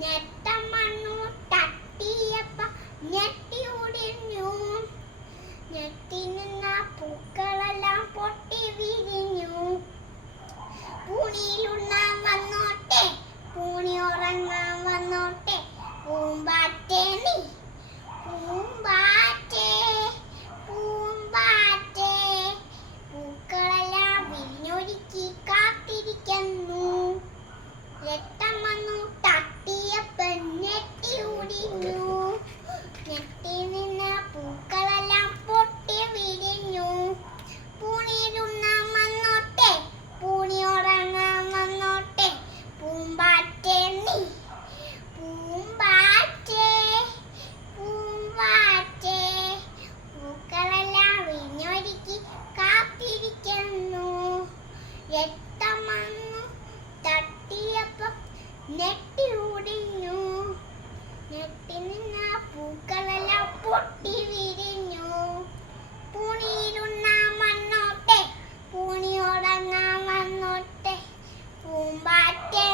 ഞെട്ടമണ്ണു തട്ടിയപ്പ ഞെട്ടി ഒടിഞ്ഞു. ഞെട്ടി നിന്ന പൂക്കളെല്ലാം പൊട്ടി വിരിഞ്ഞു. പൂണിയിലുണ്ണാൻ വന്നോട്ടെ, പൂണി ഉറങ്ങാൻ വന്നോട്ടെ, പൂമ്പാറ്റേ നീ പൂമ്പാറ്റേ പൂമ്പാറ്റേ. പൂക്കളെല്ലാം വിരിഞ്ഞൊരുക്കി കാത്തിരിക്കുന്നു. ഞെട്ടം വന്നു തട്ടിയപ്പൻ ഞെട്ടി ഒടിഞ്ഞു. ഞെട്ടി നിന്ന പൂക്കളെല്ലാം പൊട്ടി വിരിഞ്ഞു. പൂണിയിലുണ്ണാൻ വന്നോട്ടെ, പൂണി ഉറങ്ങാൻ വന്നോട്ടെ, പൂമ്പാറ്റേ നീ പൂമ്പാറ്റേ പൂമ്പാറ്റേ. പൂക്കളെല്ലാം വിരിഞ്ഞൊരുക്കി കാത്തിരിക്കുന്നു. ഞെട്ടം വന്നു തട്ടിയപ്പം ഞെട്ടി ഒടിഞ്ഞു. ഞെട്ടി നിന്ന പൂക്കളെല്ലാം പൊട്ടി വിരിഞ്ഞു. പൂണിയിലുണ്ണാൻ വന്നോട്ടെ, പൂണി ഉറങ്ങാൻ വന്നോട്ടെ, പൂമ്പാറ്റേ